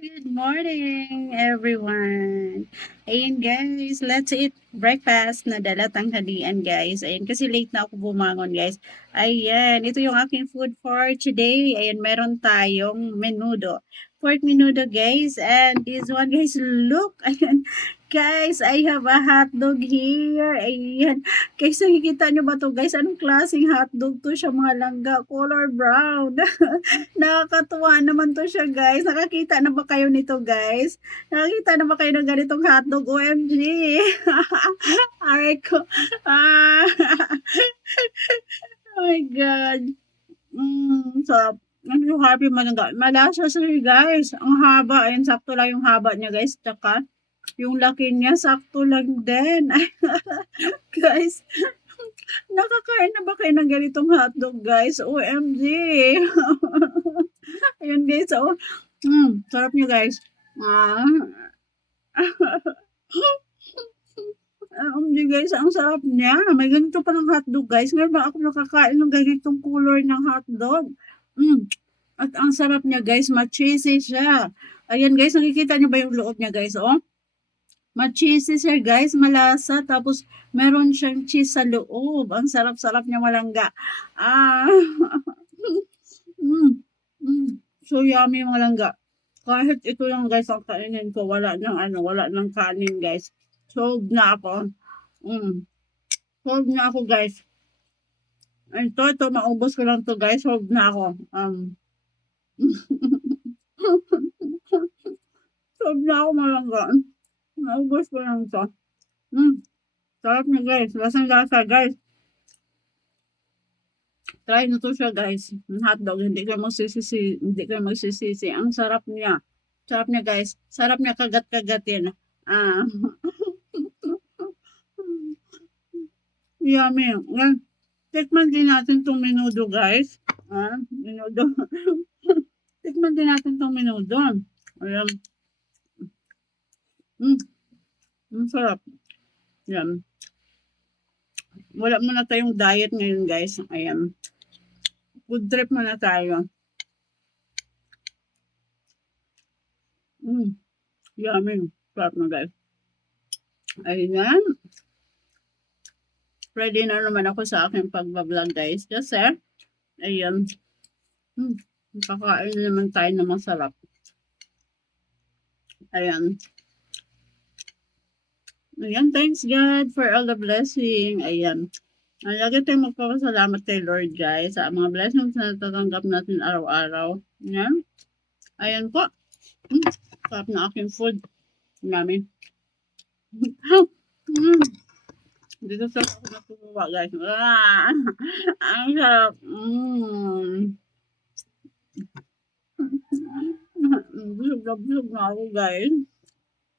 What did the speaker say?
Good morning, everyone. Ayun guys, let's eat breakfast na dala tanghalian guys. Ayun, kasi late na ako bumangon guys. Ayan, ito yung aking food for today. Ayan, meron tayong menudo. Pork menudo guys. And this one guys, look. Ayan, guys, I have a hot dog here. Ayan. Guys, nakikita nyo ba to guys? Anong klaseng hotdog to siya mga langga? Color brown. Nakakatuwa naman 'to siya guys. Nakakita na ba kayo nito guys? Nakakita na ba kayo ng ganitong hotdog? OMG. Aray ko. Ah. Oh my God. Sarap. I'm so happy malangga. Malasa siya guys. Ang haba. Ayun, sakto lang yung haba niya guys. Tsaka, yung laki niya, sakto lang din. Guys, nakakain na ba kayo ng ganitong hotdog guys? OMG. Ayun guys, oh. Sarap niya guys. Ah. OMG guys, ang sarap niya. May ganito pa ng hotdog guys. Ngayon ba ako nakakain ng ganitong color ng hotdog? At ang sarap niya guys, ma-cheesy siya. Ayan guys, nakikita niyo ba yung loob niya guys, oh? Ma-cheesy siya guys, malasa. Tapos meron siyang cheese sa loob. Ang sarap-sarap niya malangga. Ah. mm. So yummy malangga. Kahit ito lang guys ang kainin ko, wala ng kanin guys. Sold na ako. Sold na ako guys. Ito, maubos ko lang to guys. Sold na ako. Sold na ako malangga. Maubos ko lang to. Sarap niya guys. Lasang lasa guys. Try nyo 'to siya guys, hotdog hindi kayo magsisisi, ang sarap niya. Sarap niya guys, sarap niya kagat-kagatin. Ah, yummy. Yan, tikman din natin 'tong menudo guys. Menudo. Tikman din natin 'tong menudo. Ayan, ang sarap. Yan, wala muna tayong diet ngayon guys. Ayan, food trip muna tayo. Yummy. Sarap na guys. Ayan. Ready na naman ako sa aking pagbablog guys. Kasi, ayan. Kakain naman tayo ng masarap. Ayan. Ayan, thanks God for all the blessing. Ayan. Lagi tayong magpapasalamat kay Lord guys sa mga blessings na natatanggap natin araw-araw. Ayan. Ayan po. Sarap na aking food. Yummy. Dito sa ako natutuwa guys. Ang sarap. Busog na ako guys.